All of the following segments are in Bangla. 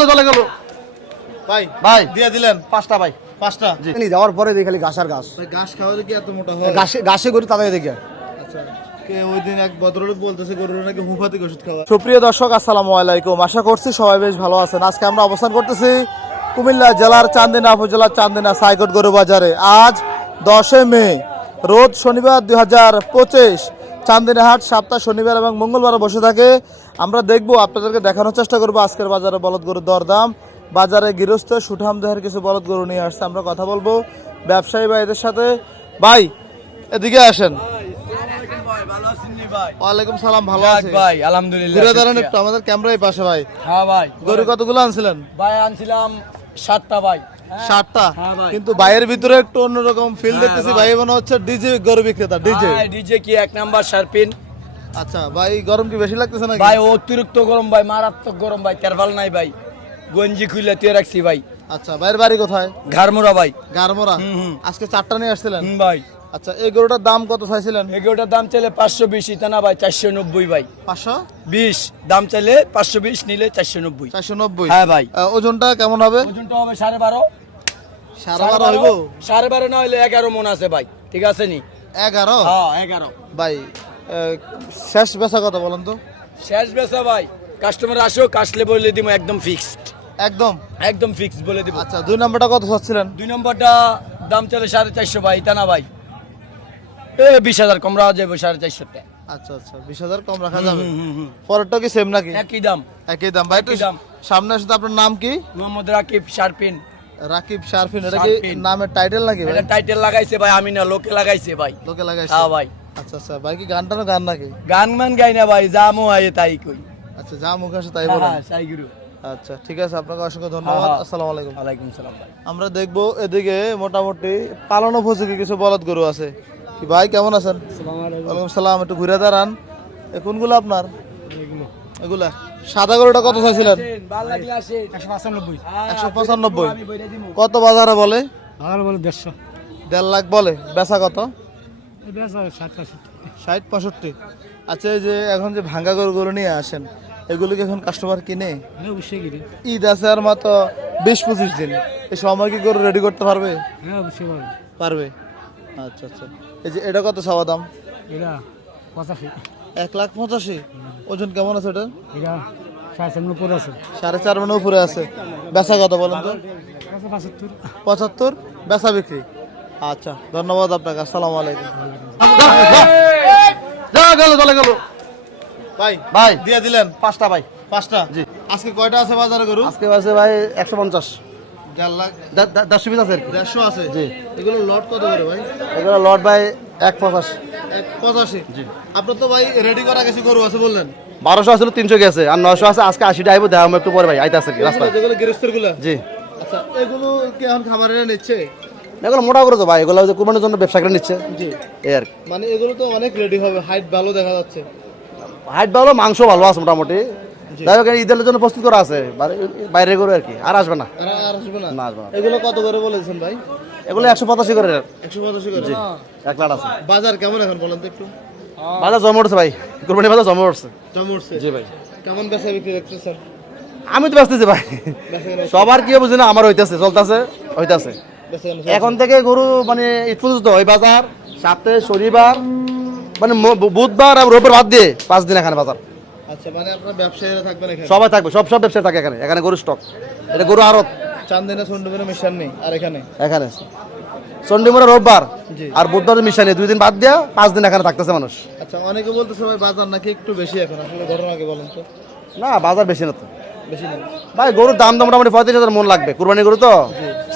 গেল চলে গেল। ভাই ভাই। দিয়ে দিলেন। পাঁচটা ভাই। পাঁচটা? জি। যাওয়ার পরে দেখি খালি ঘাস আর ঘাস। ভাই ঘাস খাওয়ালে কি এত মোটা হয়। ঘাসে ঘাসে গরু তাদের দেখে। আচ্ছা কে ওই দিন এক ভদ্রলোক বলতেছে গরুর নাকি হোমিওপ্যাথিক ওষুধ খাওয়া। সুপ্রিয় দর্শক আসসালামু আলাইকুম। আশা করছি সবাই বেশ ভালো আছেন। আজকে আমরা অবস্থান করতেছি কুমিল্লা জেলার চান্দিনা উপজেলার চান্দিনা সাইকট গরু বাজারে। আজ দশই মে রোজ শনিবার দুই হাজার পঁচিশ। চান্দিনা হাট সপ্তাহ শনিবার এবং মঙ্গলবার বসে থাকে। আমরা দেখব আপনাদেরকে দেখানোর চেষ্টা করব আজকের বাজারে বলদ গরুর দরদাম। বাজারে গৃহস্থ সুঠাম দেহের কিছু বলদ গরু নিয়ে আসছে আমরা কথা বলব ব্যবসায়ী ভাইদের সাথে। ভাই এদিকে আসেন। ওয়ালাইকুম সালাম ভালো আছি ভাই আলহামদুলিল্লাহ ঘুরে দাঁড়ান একটু আমাদের ক্যামেরাই পাশে ভাই। হ্যাঁ ভাই। গরু কতগুলো আনছিলেন? ভাই আনছিলাম সাতটা ভাই। ষাটটা হ্যাঁ কিন্তু বাইরের ভিতরে একটু অন্যরকম ফিল দেখতেছি ভাই। মনে হচ্ছে ডিজে গরু বিক্রেতা ডিজে। ডিজে কি এক নাম্বার শারপিন? আচ্ছা ভাই গরম কি বেশি লাগতেছে ভাই অতিরিক্ত গরম ভাই মারাত্মক গরম ভাই তেরফাল নাই ভাই। গঞ্জি খুলে তুই রাখছি ভাই। আচ্ছা ভাইয়ের বাড়ি কোথায়? ঘাড়মোড়া ভাই। আজকে চারটা নিয়ে আসছিলেন? ভাই। আচ্ছা এই গরুটার দাম কত চাইছিলেন? এগুলোটার দাম চাইলে পাঁচশো বিশ ইতানা ভাই চারশো নব্বই ভাই। পাঁচশো? বিশ দাম চাইলে পাঁচশো বিশ নিলে চারশো নব্বই। চারশো নব্বই। হ্যাঁ ভাই। ওজনটা কেমন হবে? ওজনটা হবে সাড়ে বারো। সারা বারো হইব? সাড়ে বারো না হলে এগারো মন আছে ভাই ঠিক আছে নি? এগারো? হ্যাঁ এগারো। ভাই শেষ বেচা কথা বলেন তো? শেষ বেচা ভাই কাস্টমার আসো কাশলে বলে দিব একদম ফিক্সড একদম? একদম ফিক্সড বলে দিব। আচ্ছা দুই নাম্বারটা কত চাচ্ছিলেন? দুই নম্বরটা দাম চলে সাড়ে চারশো ভাই তা না ভাই? এ বিশ হাজার কম রাখা যাবে সাড়ে চারশো আচ্ছা আচ্ছা বিশ হাজার কম রাখা যাবে। পরেরটা কি সেম নাকি? একই দাম। একই দাম। ভাই একই দাম। সামনে আসতে আপনার নাম কি? মোহাম্মদ রাকিব শারপিন রাকিব শারফিন এটা কি। নামের টাইটেল নাকি ভাই? এটা টাইটেল লাগাইছে ভাই আমি না লোকে লাগাইছে ভাই। লোকে লাগাইছে? হ্যাঁ ভাই। আচ্ছা আচ্ছা ভাই কি গান টানো গান নাকি? গান মান গাই না ভাই যা মো আয় তাই কই। আচ্ছা যা মুখে আসে তাই বলেন। হ্যাঁ সাই গুরু। আচ্ছা ঠিক আছে আপনাকে অসংখ্য ধন্যবাদ। হ্যাঁ। আসসালামু আলাইকুম। ওয়ালাইকুম সালাম ভাই। আমরা দেখব এদিকে মোটামুটি পালন উপযোগী কিছু বলদ গরু আছে। কি ভাই কেমন আছেন? ওয়ালাইকুম সালাম একটু ঘুরে দাঁড়ান। এ কোনগুলো আপনার? এগুলা? সাদা গরুটা কত চাইছিলেন? একশো পঁচানব্বই। কত বাজারে বলে? বলে দেড়শো। দেড় লাখ বলে। বেচা কত? ষাট পঁয়ষট্টি। আচ্ছা এই যে এখন যে ভাঙ্গা গরু গরু নিয়ে আসেন এগুলো কি এখন কাস্টমার কিনে? হ্যাঁ অবশ্যই কিনে। ঈদ আছে আর মাত্র বিশ পঁচিশ দিন। এই সময় কি গরু রেডি করতে পারবে? হ্যাঁ অবশ্যই পাবে পারবে। আচ্ছা আচ্ছা। এই যে এটা কত দাম? এটা পঁচাশি। এক লাখ পঁচাশি। ওজন কেমন আছে এটা? এটা সাড়ে চার আছে। সাড়ে চার মানে উপরে আছে। বেচা কত বলেন তো? পঁচাত্তর। বেচা বিক্রি? আচ্ছা ধন্যবাদ আপনাকে আসসালামু আলাইকুম। যা গেল চলে গেল। ভাই ভাই। দিয়ে দিলেন। পাঁচটা ভাই। পাঁচটা? জি। আজকে কয়টা আছে বাজারে গরু? আজকে আছে ভাই একশো পঞ্চাশ। দেড় লাখ দেড়শো পিস আছে দেড়শো আছে? জি। এগুলো লট কত করে ভাই? এগুলো লট ভাই এক পঞ্চাশ পঁচাশি। আপনার তো ভাই রেডি করা কিছু গরু আছে বললেন। বারোশো আসলে তিনশো গেছে আর নশো আছে আজকে দেখাবো একটু পরে ভাই আইতে আছে কি যেগুলো গৃহস্থেরগুলা জি। আচ্ছা এগুলো কি এখন খামারে নিচ্ছে? এগুলো মোটা করে তো ভাই এগুলো কোরবানির জন্য ব্যবসা করে নিচ্ছে। জি। এই আর মানে এগুলো তো অনেক রেডি হবে হাইট ভালো দেখা যাচ্ছে। হাইট ভালো মাংস ভালো আছে মোটামুটি। যাই হোক ঈদের জন্য প্রস্তুত করা আছে বাইরে- করে আর কি আর আসবে না। আর আর আসবে না? না আসবে না। এগুলো কত করে বলেছেন ভাই? এগুলো একশো পঁচাশি করে। একশো পঁচাশি করে এক লাখ আছে। বাজার কেমন এখন বলেন তো একটু? বাজার জমা উঠছে ভাই। কোরবানি বাজার জমা উঠছে। জমা উঠছে? জি ভাই। কেমন বেচা বিক্রি দেখতেছেন আমি তো ব্যস্ত ভাই। সবার কি বুঝি না আমার হইতাছে চলতেছে হইতাছে। এখন থেকে গরু মানে ঈদ পর্যন্ত ওই বাজার সাথে শনিবার মানে বুধবার আর রোববার বাদ দিয়ে পাঁচ দিন এখানে বাজার। আচ্ছা মানে আপনার ব্যবসায়ীরা থাকবেন এখানে? সবাই থাকবে সব সব ব্যবসা থাকে এখানে এখানে গরু স্টক এটা গরু আড়ত। চান্দিনা সন্ডুবিনা মিশন নেই আর এখানে? এখানে চন্ডিমুড়া রোববার আর বুধবার মিশানি দুই দিন বাদ দিয়া পাঁচ দিন এখানে থাকতেছে মানুষ। আচ্ছা অনেকে বলতেছে ভাই বাজার নাকি একটু বেশি এখন আসলে ঘটনা আগে বলেন তো। না বাজার বেশি না তো। বেশি ভাই গরুর দাম তো মোটামুটি পঁয়ত্রিশ হাজার মন লাগবে কুরবানি গরু তো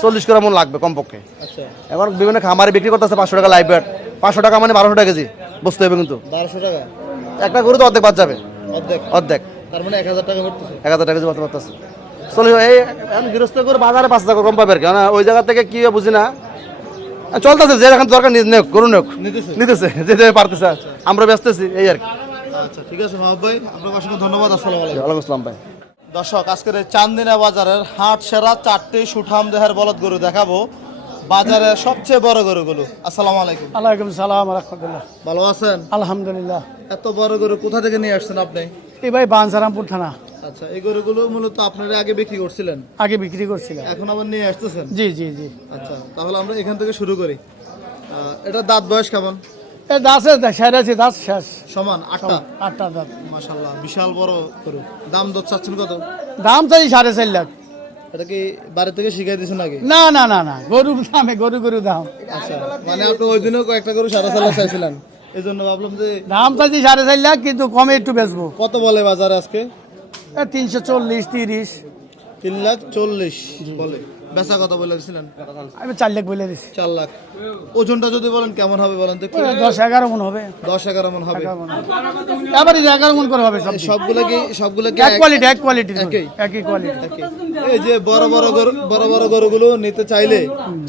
চল্লিশ করে মন লাগবে কমপক্ষে। আচ্ছা। এখন বিভিন্ন খামারে বিক্রি করতেছে পাঁচশো টাকা লাইভ ব্যাট পাঁচশো টাকা মানে বারোশো টাকা কেজি বুঝতে হবে কিন্তু। বারোশো টাকা? একটা গরু তো অর্ধেক বাদ যাবে। অর্ধেক? অর্ধেক। তার মানে এক হাজার টাকা এক হাজার টাকা কেজি পারতেছে চলে এই গৃহস্থ করে বাজারে পাঁচ টাকা কম পাবে আর কি। ওই জায়গা থেকে কি হয় বুঝি না চলতেছে যে এখন দরকার নিজ নেক গরু নেক। নিতেছে? নিতেছে যে যে পারতেছে আমরা ব্যস্তছি এই আর কি। আচ্ছা ঠিক আছে মাহবুব ভাই আপনাকে অসংখ্য ধন্যবাদ আসসালামু আলাইকুম। ওয়ালাইকুম আসসালাম ভাই। দর্শক আজকের এই চান্দিনা বাজারের হাট সেরা চারটি সুঠাম দেহের বলদ গরু দেখাবো। বাজারের সবচেয়ে বড় গরুগুলো আসসালামু আলাইকুম। আলাইকুম সালাম রহমতুল্লাহ। ভালো আছেন? আলহামদুলিল্লাহ। এত বড় গরু কোথা থেকে নিয়ে আসছেন আপনি? এই ভাই বাঞ্ছারামপুর থানা। আচ্ছা এই গরুগুলো মূলত আপনারা আগে বিক্রি করছিলেন? আগে বিক্রি করছিলাম। এখন আবার নিয়ে আসতেছেন? জি জি জি। আচ্ছা তাহলে আমরা এখান থেকে শুরু করি। এটা দাঁত বয়স কেমন? দাসে সেরে আছে দাস শেষ সমান আটটা? আটটা দাঁত। মাশাল্লাহ বিশাল বড় গরু। দাম দর চাচ্ছেন কত? দাম চাই সাড়ে চার লাখ। এটা কি বাড়ি থেকে শিখাই দিয়েছেন আগে না না না না গরু দামে গরু গরু দাম। আচ্ছা মানে আপনি ওই দিনও কয়েকটা গরু সাড়ে চার লাখ চাইছিলেন। এই জন্য ভাবলাম যে দাম চাইছি সাড়ে চার লাখ কিন্তু কমে একটু বেচবো। কত বলে বাজারে আজকে? তিনশো চল্লিশ তিরিশ। তিন লাখ চল্লিশ বলে। বেচা কত বলেছিলেন আমি চার লাখ বলে দিছি। চার লাখ। ওজনটা যদি বলেন কেমন হবে বলেন তো? দশ এগারো মন হবে। দশ এগারো মন হবে। এবারে এগারো মন করে হবে সবগুলো। কি সবগুলো কি এক কোয়ালিটি এক কোয়ালিটি একই? একই কোয়ালিটি এই যে বড় বড় গরু বড় বড় গরুগুলো নিতে চাইলে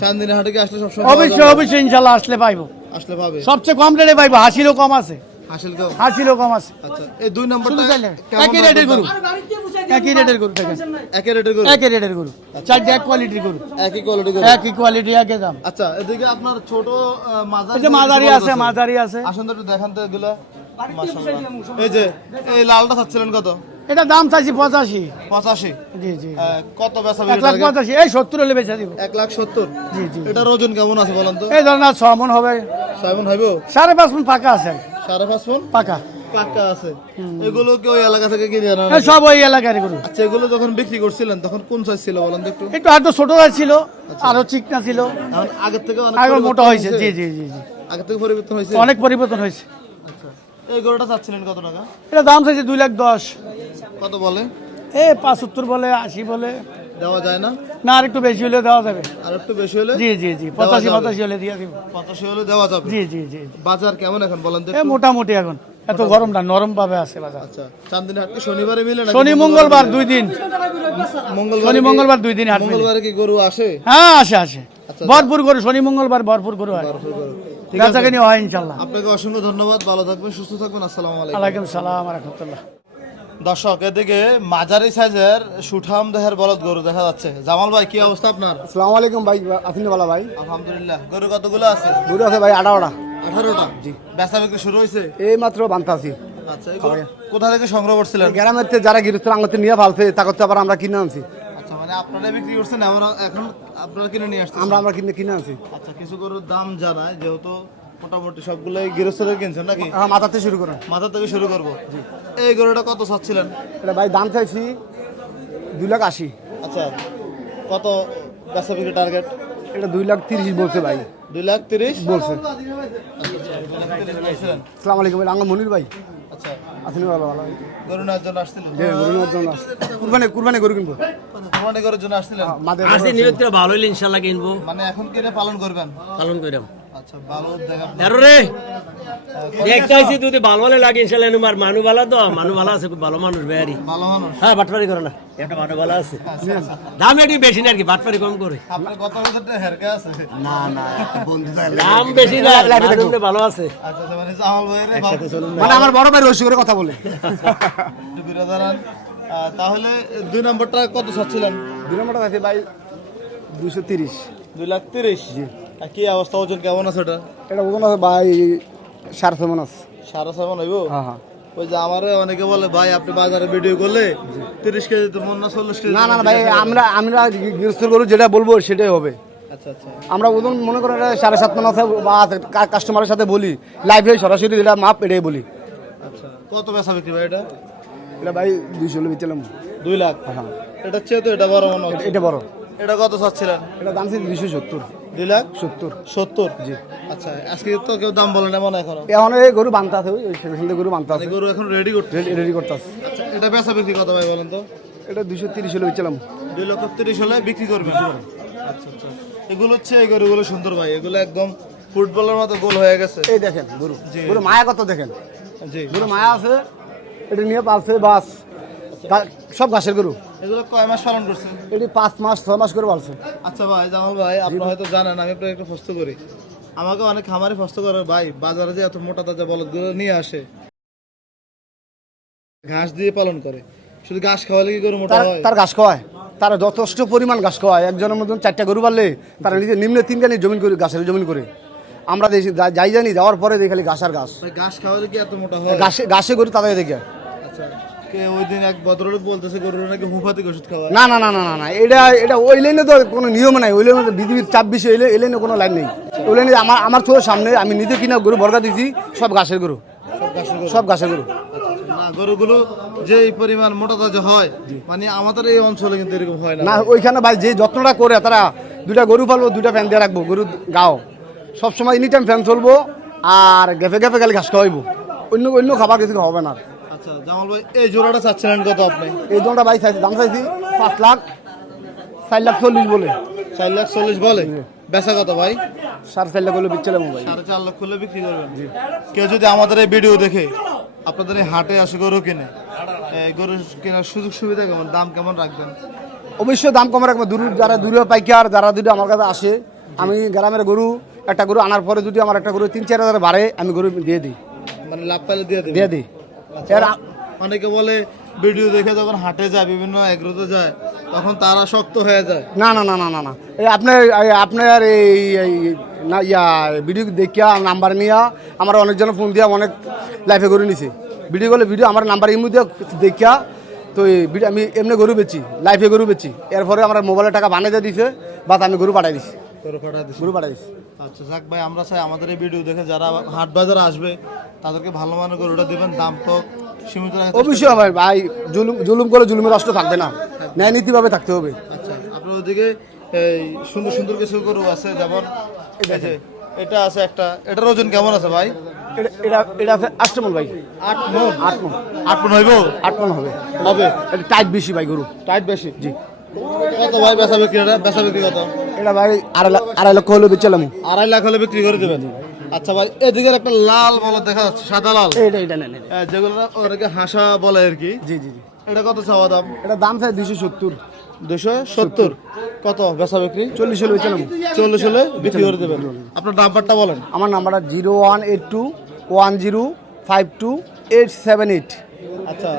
চান্দিনী হাটে কি আসলে সবসময় অবশ্যই অবশ্যই ইনশাল্লাহ আসলে পাইবো। আসলে পাবে। সবচেয়ে কম রেটে পাইবো হাসিরও কম আছে। হাসিল কম আছে। আচ্ছা এই দুই শুধু নম্বরটা চাইলে। কেমন একই রেটের গরু। একই রেটের গরু থেকে একই রেটের গরু? একই রেটের গরু। চারটে এক কোয়ালিটির গরু। একই কোয়ালিটি গরু। একই কোয়ালিটি একই দাম। আচ্ছা এদিকে আপনার ছোট মাঝারি যে মাঝারি আছে মাঝারি আছে। আসুন একটু দেখান তো এগুলা। এই যে এই লালটা চাচ্ছিলেন কত? এটা দাম চাইছি পঁচাশি। পঁচাশি? জি জি। কত বেচা এক লাখ পঁচাশি এই সত্তর হলে বেচা দিব। এক লাখ সত্তর? জি জি। এটার ওজন কেমন আছে বলেন তো? এই ধরেন ছ মন হবে। সাইমন হইব? সাড়ে পাঁচ মন ফাঁকা আছে। সাড়ে পাঁচ ফোন পাকা। পাক্কা আছে। এগুলো কি ওই এলাকা থেকে কিনে আনা এই সব ওই এলাকার গরু। আচ্ছা এগুলো যখন বিক্রি করছিলেন তখন কোন সাইজ ছিল বলেন তো একটু? ছোট ছিল আরও চিকনা ছিল। এখন আগের থেকে অনেক আগে পরিবর্তন মোটা হয়েছে? জি জি জি জি। আগের থেকে পরিবর্তন হয়েছে? অনেক পরিবর্তন হয়েছে। আচ্ছা। এই গরুটা চাচ্ছিলেন কত টাকা? এটা দাম চাইছে দুই লাখ দশ। কত বলে? এ পাঁচাত্তর বলে আশি বলে। দেওয়া যায় না? না আর একটু বেশি হলে দেওয়া যাবে। আর একটু বেশি হলে? জি জি জি পঁচাশি পঁচাশি হলে দিয়ে দিব। পঁচাশি হলে দেওয়া যাবে? জি জি জি। বাজার কেমন এখন বলেন তো মোটামুটি এখন। এত গরম না নরম ভাবে আছে বাজার। আচ্ছা চান্দিনী হাট শনিবারে মিলে নাকি শনি মঙ্গলবার দুই দিন। মঙ্গলবার শনি মঙ্গলবার দুই দিন হাট। মঙ্গলবারে কি গরু আসে? হ্যাঁ আসে আসে। আচ্ছা। ভরপুর গরু শনি মঙ্গলবার ভরপুর গরু হয়। ঠিক আছে। হয় ইনশাল্লাহ। আপনাকে অসংখ্য ধন্যবাদ। ভালো থাকবেন সুস্থ থাকবেন। আসসালামু আলাইকুম। আলাইকুম সালাম রহমতুল্লাহ। দর্শক এদিকে মাঝারি সাইজের সুঠাম দেহের বলদ গরু দেখা যাচ্ছে। জামাল ভাই কি অবস্থা আপনার? আসসালামু আলাইকুম ভাই আসিনি বালা ভাই। আলহামদুলিল্লাহ। গরু কতগুলো আছে? দূরে আছে ভাই আঠারোটা। আঠারোটা? জি। বেচা বিক্রি শুরু হয়েছে? এই মাত্র বান্তাছি আচ্ছা কোথা থেকে সংগ্রহ করছিলেন? গ্রামের থেকে যারা গিরস্ত আঙতে নিয়ে ফালছে তা করতে আবার আমরা কিনে আনছি। আচ্ছা মানে আপনারা বিক্রি করছেন আমরা এখন আপনারা কিনে নিয়ে আসছেন আমরা আমরা কিনে কিনে আনছি। আচ্ছা কিছু গরুর দাম জানায় যেহেতু মোটামুটি সবগুলোই গৃহস্থ থেকে কিনছেন নাকি? হ্যাঁ মাথাতে শুরু করেন। মাথা থেকে শুরু করব। এই গরুটা কত চাচ্ছিলেন? এটা ভাই দাম চাইছি দুই লাখ আশি। আচ্ছা কত বেচা বিক্রি টার্গেট? এটা দুই লাখ তিরিশ বলছে ভাই। দুই লাখ তিরিশ? বলছে। আসসালামু আলাইকুম মনির ভাই। আচ্ছা। ভালো জন্য কুরবানি কুরবানি গরু কিনবো। কোরবানি করার জন্য আসছিলেন? মাদের নিয়তটা ভালো হইলে ইনশাল্লাহ কিনবো। মানে এখন কিনে পালন করবেন? পালন কইরাম। আচ্ছা ভালো দেখা আরও রে! দেখতে হইছি যদি ভালো হলে লাগে ইনশাল্লাহ এনুম মানু ভালো তো মানু ভালো আছে খুব ভালো মানুষ বেয়ারি হ্যাঁ বাটপারি করে না। একটা মানু ভালো আছে। দাম একটু বেশি না আর কি বাটপারি কম করে। আপনার কত বছর হেরকা আছে। না না দাম বেশি না ভালো আছে। আচ্ছা আচ্ছা মানে জামাল ভাইয়ের ভালো- মানে আমার বড় ভাই রসি করে কথা বলে। একটু ঘুরে দাঁড়ান। আহ, তাহলে দুই নম্বরটা কত চাচ্ছিলেন? দুই নম্বরটা ভাই দুশো তিরিশ। দুই লাখ তিরিশ। আর কি অবস্থা ওজন কেমন আছে ওটা? এটা ওজন আছে ভাই সাড়ে ছয় মন আছে। সাড়ে ছয় মন হইব? হ্যাঁ হ্যাঁ। ওই যে আমারে অনেকে বলে ভাই আপনি বাজারে ভিডিও করলে তিরিশ কেজি তো মন না চল্লিশ কেজি না না ভাই আমরা আমরা গৃহস্থ গরু যেটা বলব সেটাই হবে। আচ্ছা আচ্ছা। আমরা ওজন মনে করেন এটা সাড়ে সাত মান আছে বা কাস্টমারের সাথে বলি। লাইভে সরাসরি যেটা মাপ এটাই বলি। আচ্ছা কত বেচা বিক্রি ভাই এটা? এটা ভাই দুইশো হলে বেচলাম। দুই লাখ? হ্যাঁ এটা চেয়ে তো এটা বড় মনে এটা বড়। এটা কত চাচ্ছিলেন? এটা দাম ছিল দুইশো সত্তর। দুই লাখ? সত্তর। সত্তর? জি। আচ্ছা আজকে তো কেউ দাম বলে না মনে এখনও। এখন এই গরু বানতে আছে ওই সেখান থেকে গরু বানতে আছে। গরু এখন রেডি করতে রেডি করতে আছে। আচ্ছা এটা বেচা বিক্রি কত ভাই বলেন তো? এটা তিরিশ হলে বেচলাম। দুই লক্ষ তিরিশ হলে বিক্রি করবেন? আচ্ছা আচ্ছা। এগুলো হচ্ছে এই গরুগুলো সুন্দর ভাই। এগুলো একদম ফুটবলের মতো গোল হয়ে গেছে। এই দেখেন গরু। গরু মায়া কত দেখেন? জি। গরু মায়া আছে এটা নিয়ে পালছে বাস। সব ঘাসের গরু। এগুলো কয় মাস পালন করছেন? এটি পাঁচ মাস ছয় মাস করে পালছে। আচ্ছা ভাই জামাল ভাই আপনি হয়তো জানেন আমি আপনাকে একটু ফস্ত করি। আমাকে অনেক খামারে ফস্ত করে ভাই বাজারে যে এত মোটা তাজা বলদগুলো নিয়ে আসে ঘাস দিয়ে পালন করে শুধু ঘাস খাওয়ালে কি গরু মোটা তার হয়? তার ঘাস খাওয়ায়। তার যথেষ্ট পরিমাণ ঘাস খাওয়ায়। একজনের মতন চারটা গরু পারলে তারা নিজে নিম্নে তিনখানি জমিন করে ঘাসের জমিন করে। আমরা যাই জানি যাওয়ার পরে দেখি খালি ঘাস আর ঘাস। ঘাস খাওয়ালে কি এত মোটা হয়? ঘাসে ঘাসে গরু তাদের দেখে। আচ্ছা। ওই দিন এক ভদ্রলোক বলতেছে গরুরা নাকি হোমিওপ্যাথিক ওষুধ খাওয়ায়। না না না না না না এটা এটা ওই লাইনে তো কোনো নিয়ম নাই ওই লাইনে পৃথিবীর চাপ বেশি এই লাইনে কোনো লাইন নেই। ওই লাইনে আমার আমার চোখের সামনে আমি নিজে কিনা গরু বর্গা দিছি সব ঘাসের গরু। সব ঘাসের গরু? না গরুগুলো যে পরিমাণ মোটা তাজা হয় মানে আমাদের এই অঞ্চলে কিন্তু এরকম হয় না। না ওইখানে ভাই যে যত্নটা করে তারা দুটা গরু পালবো দুটা ফ্যান দিয়ে রাখব গরু গাও। সবসময় এনি টাইম ফ্যান চলবো আর গেফে গেফে খালি ঘাস খাওয়াইবো। অন্য অন্য খাবার কিছু হবে না। আচ্ছা জামাল ভাই এই জোড়াটা চাচ্ছিলেন কত আপনি? এই ভাই চাইছি দাম চাইছি পাঁচ লাখ চার লাখ চল্লিশ বলে। চার লাখ চল্লিশ বলে? বেচা কত ভাই? সাড়ে চার লাখ হলে ভাই। সাড়ে চার হলে বিক্রি করবেন। কেউ যদি আমাদের এই ভিডিও দেখে আপনাদের এই হাটে আসে গরু কিনে এই গরু কেনার সুযোগ সুবিধা কেমন দাম কেমন রাখবেন? অবশ্যই দাম কম রাখব। দূর যারা দূরে পাইকার যারা যদি আমার কাছে আসে আমি গ্রামের গরু একটা গরু আনার পরে যদি আমার একটা গরু তিন চার হাজার বাড়ে আমি গরু দিয়ে দিই। মানে লাভ পাইলে দিয়ে দেবেন? দিয়ে দিই। অনেকে বলে ভিডিও দেখে যখন হাটে যায় বিভিন্ন এগ্রোতে যায় তখন তারা শক্ত হয়ে যায়। না না না না না না। এই আপনার এই আপনার এই না ইয়া ভিডিও দেখিয়া নাম্বার নিয়া আমার অনেকজন ফোন দিয়া অনেক লাইফে গরু নিছে। ভিডিও করলে ভিডিও আমার নাম্বার ইমু দিয়া দেখিয়া তো এই আমি এমনি গরু বেচি লাইফে গরু বেচি। এরপরে আমার মোবাইলে টাকা বানিয়ে দিছে বাদ আমি গরু পাঠাই দিছি। গরু পাঠা দিচ্ছে গরু পাঠাই দিছি। আচ্ছা যাক ভাই আমরা চাই আমাদের এই ভিডিও দেখে যারা হাট বাজারে আসবে তাদেরকে ভালো মানের গরুটা দেবেন দাম তো সীমিত অবশ্যই হবে ভাই জুলুম জুলুম করে জুলুমের রাষ্ট্র থাকবে না। ন্যায় নীতিভাবে থাকতে হবে। আচ্ছা আপনার ওদিকে এই সুন্দর সুন্দর কিছু গরু আছে যেমন এটা আছে একটা এটার ওজন কেমন আছে ভাই? এটা এটা আছে আষ্টমল ভাই। আট মন? আট মন। আট মন হইব? আট মন হবে। হবে। এটা টাইট বেশি ভাই গরু। টাইট বেশি? জি। কত ভাই বেচা বিক্রি বেচা বিক্রি কত? এটা ভাই আড়াই লক্ষ হলে বেচলাম আড়াই লাখ হলে বিক্রি করে দেবেন। আচ্ছা ভাই এদিকে একটা লাল বলদ দেখা যাচ্ছে সাদা লাল। এটা এটা নেন যেগুলো ওদেরকে হাসা বলে আর কি। জি জি জি। এটা কত চাওয়া দাম? এটা দাম চাই দুশো সত্তর। দুশো সত্তর? কত বেচা বিক্রি? চল্লিশ হলে বেচলাম চল্লিশ হলে বিক্রি করে দেবেন। আপনার নাম্বারটা বলেন। আমার নাম্বারটা zero one eight two one zero five two eight seven eight. আচ্ছা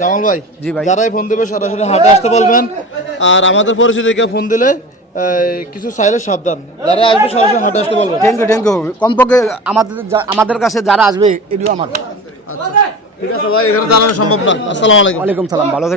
জামাল ভাই জি ভাই। যারাই ফোন দেবে সরাসরি হাটে আসতে বলবেন। আর আমাদের পরিচিতকে ফোন দিলে কিছু চাইলে সাবধান। যারা আসবে সরাসরি হাটে আসতে বলবেন থ্যাংক ইউ থ্যাংক ইউ কমপক্ষে আমাদের আমাদের কাছে যারা আসবে এটিও আমার। আচ্ছা। ঠিক আছে ভাই এখানে জানানো সম্ভব না। আসসালামু আলাইকুম। ওয়ালাইকুম সালাম ভালো থেকে